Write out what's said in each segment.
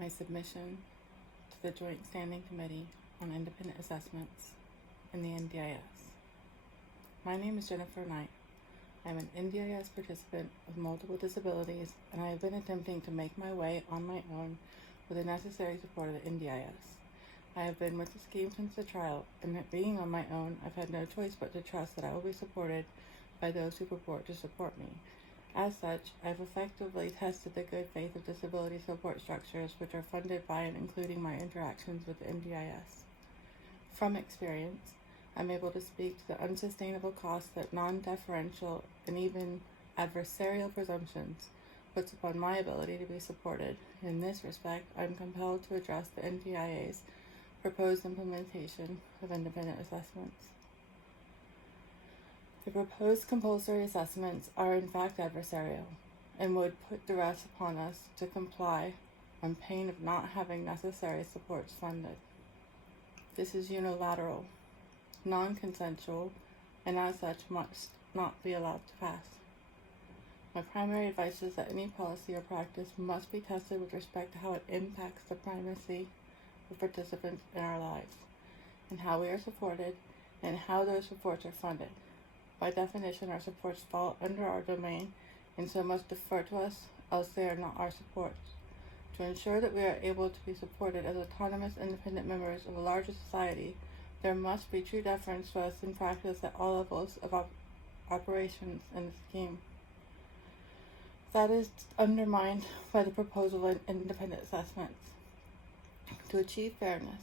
my submission to the Joint Standing Committee on Independent Assessments in the NDIS. My name is Jennifer Knight. I am an NDIS participant with multiple disabilities, and I have been attempting to make my way on my own with the necessary support of the NDIS. I have been with the scheme since the trial, and being on my own, I've had no choice but to trust that I will be supported by those who purport to support me. As such, I have effectively tested the good faith of disability support structures which are funded by and including my interactions with the NDIS. From experience, I'm able to speak to the unsustainable costs that non-deferential and even adversarial presumptions puts upon my ability to be supported. In this respect, I'm compelled to address the NDIA's proposed implementation of independent assessments. The proposed compulsory assessments are in fact adversarial and would put duress upon us to comply on pain of not having necessary supports funded. This is unilateral, non-consensual, and as such must not be allowed to pass. My primary advice is that any policy or practice must be tested with respect to how it impacts the primacy of participants in our lives, and how we are supported, and how those supports are funded. By definition, our supports fall under our domain and so must defer to us, else they are not our supports. To ensure that we are able to be supported as autonomous, independent members of a larger society, there must be true deference to us in practice at all levels of operations in the scheme. That is undermined by the proposal of independent assessments. To achieve fairness,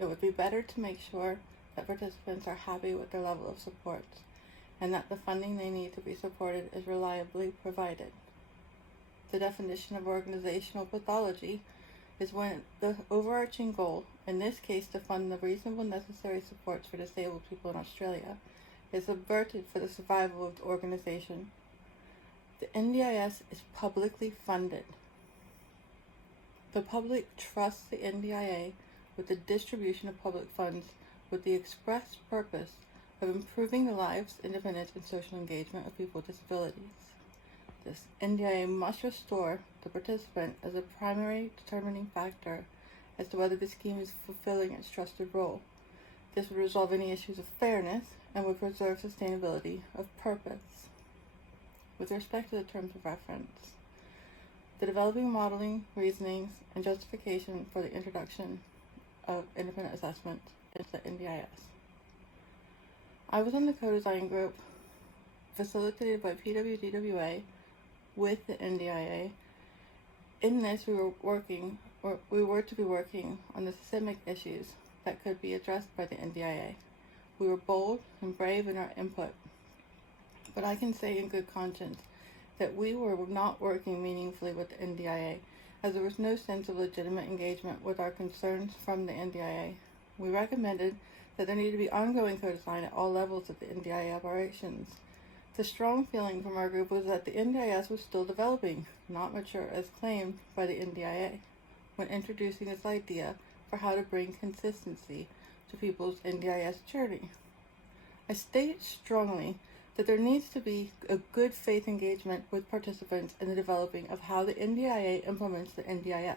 it would be better to make sure that participants are happy with their level of supports, and that the funding they need to be supported is reliably provided. The definition of organizational pathology is when the overarching goal, in this case to fund the reasonable necessary supports for disabled people in Australia, is subverted for the survival of the organization. The NDIS is publicly funded. The public trusts the NDIA with the distribution of public funds with the express purpose of improving the lives, independence, and social engagement of people with disabilities. This NDIA must restore the participant as a primary determining factor as to whether the scheme is fulfilling its trusted role. This would resolve any issues of fairness and would preserve sustainability of purpose. With respect to the terms of reference, the developing modeling, reasonings, and justification for the introduction of independent assessment is the NDIS. I was in the co-design group facilitated by PWDWA with the NDIA. In this, we were to be working on the systemic issues that could be addressed by the NDIA. We were bold and brave in our input, but I can say in good conscience that we were not working meaningfully with the NDIA, as there was no sense of legitimate engagement with our concerns from the NDIA. We recommended that there needed to be ongoing co-design at all levels of the NDIA operations. The strong feeling from our group was that the NDIS was still developing, not mature as claimed by the NDIA, when introducing this idea for how to bring consistency to people's NDIS journey. I state strongly that there needs to be a good faith engagement with participants in the developing of how the NDIA implements the NDIS.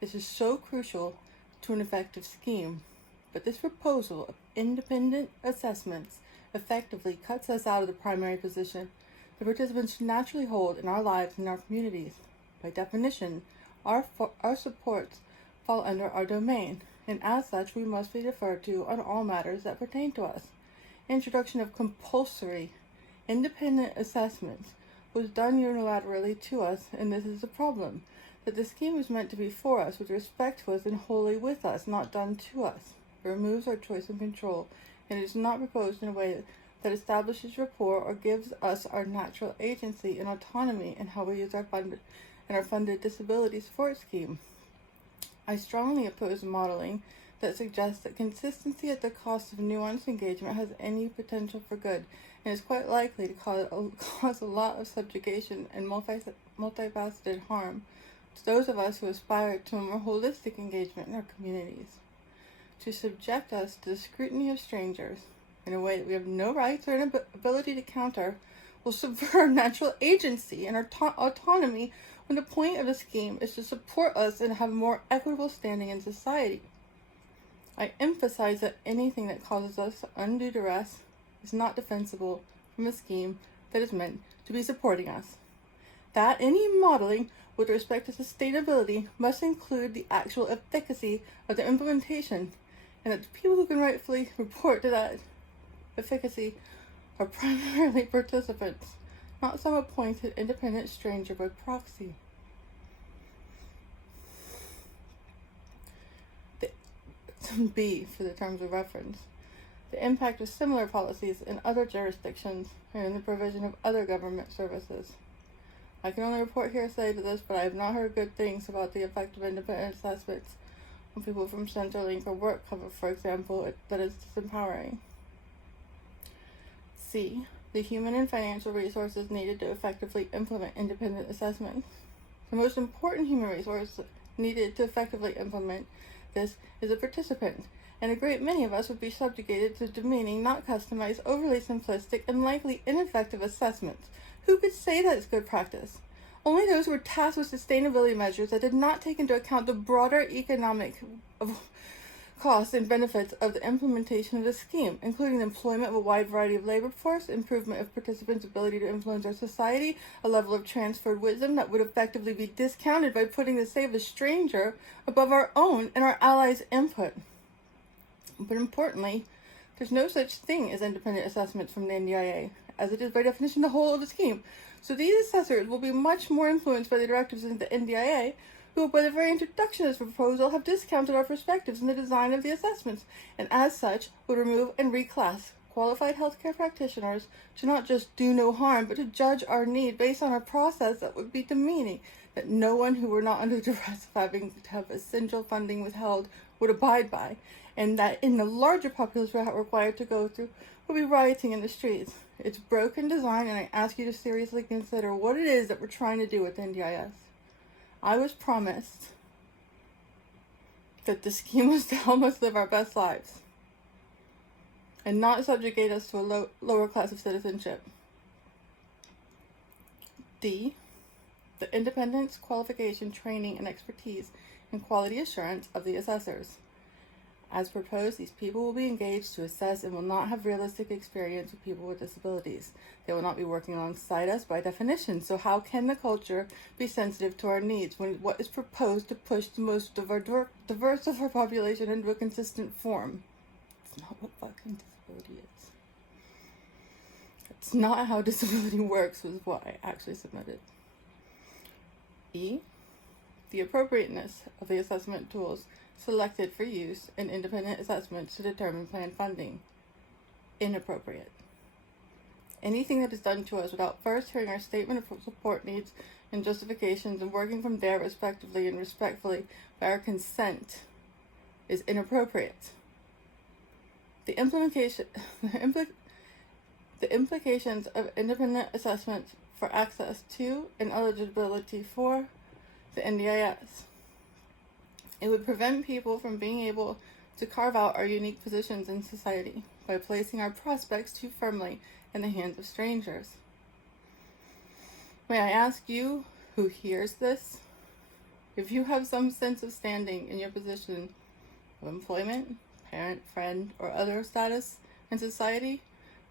This is so crucial to an effective scheme, but this proposal of independent assessments effectively cuts us out of the primary position the participants naturally hold in our lives and our communities. By definition, our supports fall under our domain, and as such we must be deferred to on all matters that pertain to us. Introduction of compulsory independent assessments was done unilaterally to us, and this is a problem, that the scheme is meant to be for us, with respect to us, and wholly with us, not done to us. It removes our choice and control, and it is not proposed in a way that establishes rapport or gives us our natural agency and autonomy in how we use our funded disability support scheme. I strongly oppose modeling that suggests that consistency at the cost of nuanced engagement has any potential for good, and is quite likely to cause a lot of subjugation and multifaceted harm to those of us who aspire to a more holistic engagement in our communities. To subject us to the scrutiny of strangers in a way that we have no rights or ability to counter will subvert our natural agency and our autonomy when the point of the scheme is to support us and have more equitable standing in society. I emphasize that anything that causes us undue duress is not defensible from a scheme that is meant to be supporting us. That any modeling with respect to sustainability must include the actual efficacy of the implementation, and that the people who can rightfully report to that efficacy are primarily participants, not some appointed independent stranger by proxy. B, for the terms of reference, the impact of similar policies in other jurisdictions and in the provision of other government services. I can only report hearsay to this, but I have not heard good things about the effect of independent assessments on people from Centrelink or work cover, for example, that is disempowering. C, the human and financial resources needed to effectively implement independent assessments. The most important human resource needed to effectively implement this is a participant, and a great many of us would be subjugated to demeaning, not customized, overly simplistic, and likely ineffective assessments. Who could say that is good practice? Only those who were tasked with sustainability measures that did not take into account the broader economic costs and benefits of the implementation of the scheme, including the employment of a wide variety of labor force, improvement of participants' ability to influence our society, a level of transferred wisdom that would effectively be discounted by putting the say of a stranger above our own and our allies' input. But importantly, there's no such thing as independent assessments from the NDIA, as it is by definition the whole of the scheme. So these assessors will be much more influenced by the directives of the NDIA, who, by the very introduction of this proposal, have discounted our perspectives in the design of the assessments, and as such would remove and reclass qualified healthcare practitioners to not just do no harm, but to judge our need based on a process that would be demeaning, that no one who were not under duress of having to have essential funding withheld would abide by, and that in the larger population we're required to go through will be rioting in the streets. It's broken design, and I ask you to seriously consider what it is that we're trying to do with NDIS. I was promised that the scheme was to help us live our best lives and not subjugate us to a lower class of citizenship. D, the independence, qualification, training, and expertise and quality assurance of the assessors. As proposed, these people will be engaged to assess and will not have realistic experience with people with disabilities. They will not be working alongside us by definition, so how can the culture be sensitive to our needs when what is proposed to push the most diverse of our population into a consistent form? It's not what fucking disability is. It's not how disability works, was what I actually submitted. E, the appropriateness of the assessment tools selected for use in independent assessments to determine plan funding. Inappropriate. Anything that is done to us without first hearing our statement of support needs and justifications and working from there respectively and respectfully by our consent is inappropriate. The implications of independent assessment for access to and eligibility for the NDIS. It would prevent people from being able to carve out our unique positions in society by placing our prospects too firmly in the hands of strangers. May I ask you, who hears this, if you have some sense of standing in your position of employment, parent, friend, or other status in society,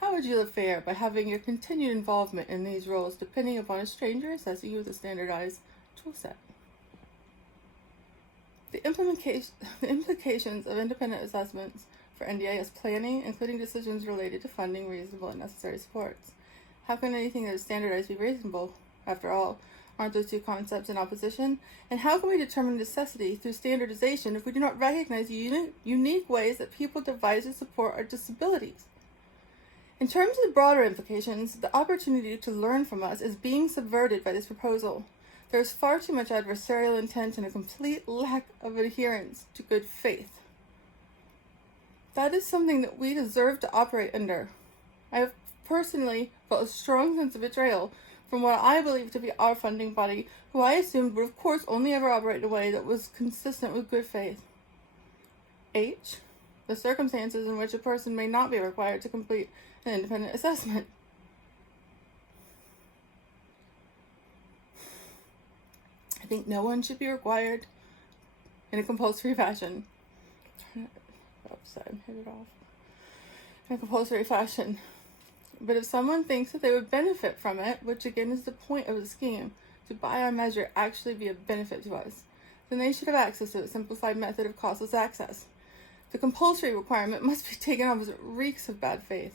how would you fare by having your continued involvement in these roles depending upon a stranger assessing you with a standardized toolset? The implications of independent assessments for NDIS planning, including decisions related to funding reasonable and necessary supports. How can anything that is standardized be reasonable? After all, aren't those two concepts in opposition? And how can we determine necessity through standardization if we do not recognize the unique ways that people devise to support our disabilities? In terms of the broader implications, the opportunity to learn from us is being subverted by this proposal. There is far too much adversarial intent and a complete lack of adherence to good faith. That is something that we deserve to operate under. I have personally felt a strong sense of betrayal from what I believe to be our funding body, who I assumed would of course only ever operate in a way that was consistent with good faith. H, the circumstances in which a person may not be required to complete an independent assessment. think no one should be required in a compulsory fashion. Turn it upside and hit it off. In a compulsory fashion. But if someone thinks that they would benefit from it, which again is the point of the scheme, to buy our measure actually be of benefit to us, then they should have access to a simplified method of costless access. The compulsory requirement must be taken off as it reeks of bad faith.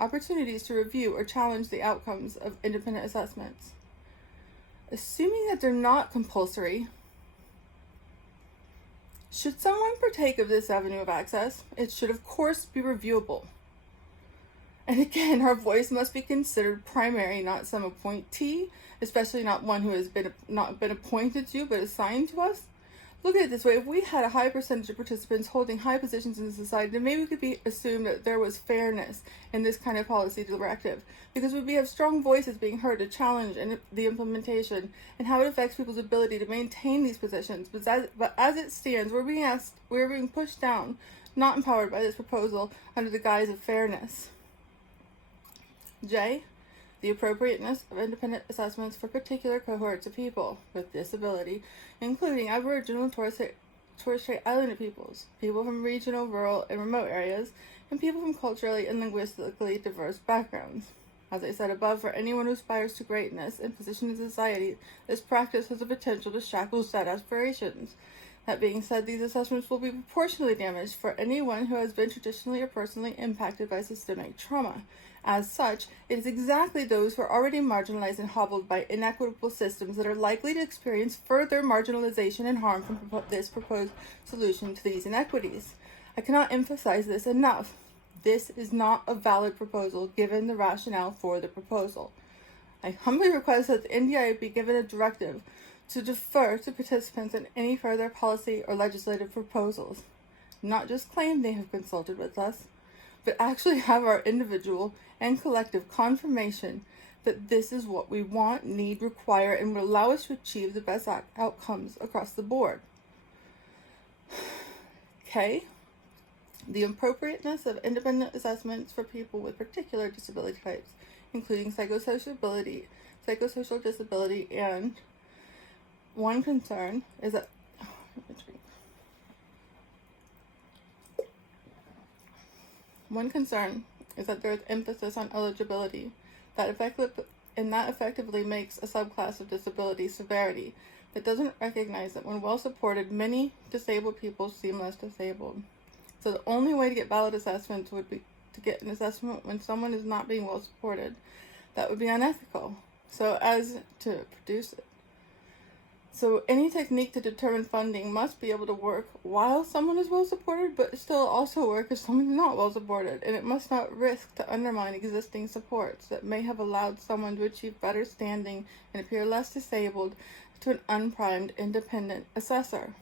Opportunities to review or challenge the outcomes of independent assessments. Assuming that they're not compulsory, should someone partake of this avenue of access, it should of course be reviewable. And again, our voice must be considered primary, not some appointee, especially not one who has not been appointed to but assigned to us. Look at it this way: if we had a high percentage of participants holding high positions in society, then maybe it could be assumed that there was fairness in this kind of policy directive, because we have strong voices being heard to challenge the implementation and how it affects people's ability to maintain these positions. But as it stands, we're being pushed down, not empowered by this proposal under the guise of fairness. J, the appropriateness of independent assessments for particular cohorts of people with disability, including Aboriginal and Torres Strait Islander peoples, people from regional, rural, and remote areas, and people from culturally and linguistically diverse backgrounds. As I said above, for anyone who aspires to greatness and position in society, this practice has the potential to shackle said aspirations. That being said, these assessments will be proportionally damaged for anyone who has been traditionally or personally impacted by systemic trauma. As such, it is exactly those who are already marginalized and hobbled by inequitable systems that are likely to experience further marginalization and harm from this proposed solution to these inequities. I cannot emphasize this enough. This is not a valid proposal given the rationale for the proposal. I humbly request that the NDIS be given a directive to defer to participants in any further policy or legislative proposals. Not just claim they have consulted with us, but actually have our individual and collective confirmation that this is what we want, need, require, and would allow us to achieve the best outcomes across the board. K, the appropriateness of independent assessments for people with particular disability types, including psychosocial disability, and one concern is that there is emphasis on eligibility that effectively makes a subclass of disability severity that doesn't recognize that when well supported, many disabled people seem less disabled. So the only way to get valid assessments would be to get an assessment when someone is not being well supported. That would be unethical. So any technique to determine funding must be able to work while someone is well supported, but still also work if someone is not well supported, and it must not risk to undermine existing supports that may have allowed someone to achieve better standing and appear less disabled to an unprimed independent assessor.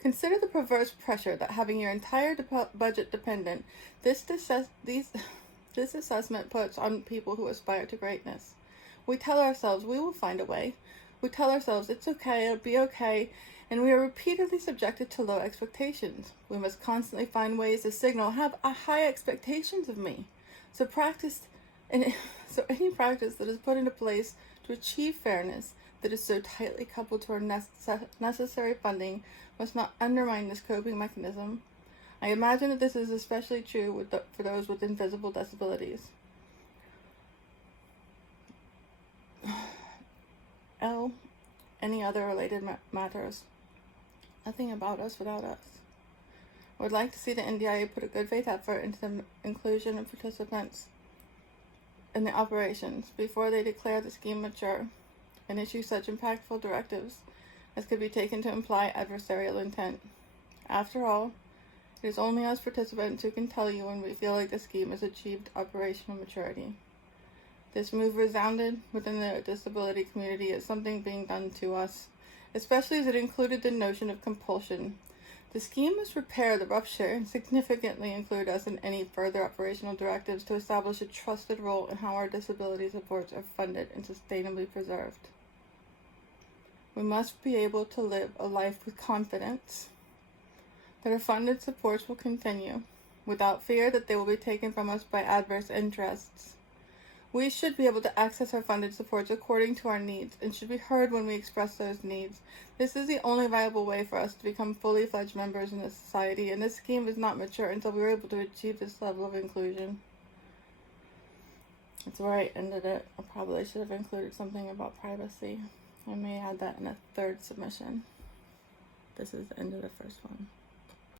Consider the perverse pressure that having your entire budget dependent, this assessment puts on people who aspire to greatness. We tell ourselves we will find a way. We tell ourselves it's okay, it'll be okay, and we are repeatedly subjected to low expectations. We must constantly find ways to signal, have high expectations of me. So any practice that is put into place to achieve fairness that is so tightly coupled to our necessary funding must not undermine this coping mechanism. I imagine that this is especially true for those with invisible disabilities. L, any other related matters. Nothing about us without us. I would like to see the NDIA put a good faith effort into the inclusion of participants in the operations before they declare the scheme mature and issue such impactful directives as could be taken to imply adversarial intent. After all, it is only us participants who can tell you when we feel like the scheme has achieved operational maturity. This move resounded within the disability community as something being done to us, especially as it included the notion of compulsion. The scheme must repair the rupture and significantly include us in any further operational directives to establish a trusted role in how our disability supports are funded and sustainably preserved. We must be able to live a life with confidence that our funded supports will continue, without fear that they will be taken from us by adverse interests. We should be able to access our funded supports according to our needs and should be heard when we express those needs. This is the only viable way for us to become fully fledged members in this society, and this scheme is not mature until we are able to achieve this level of inclusion. That's where I ended it. I probably should have included something about privacy. I may add that in a third submission. This is the end of the first one.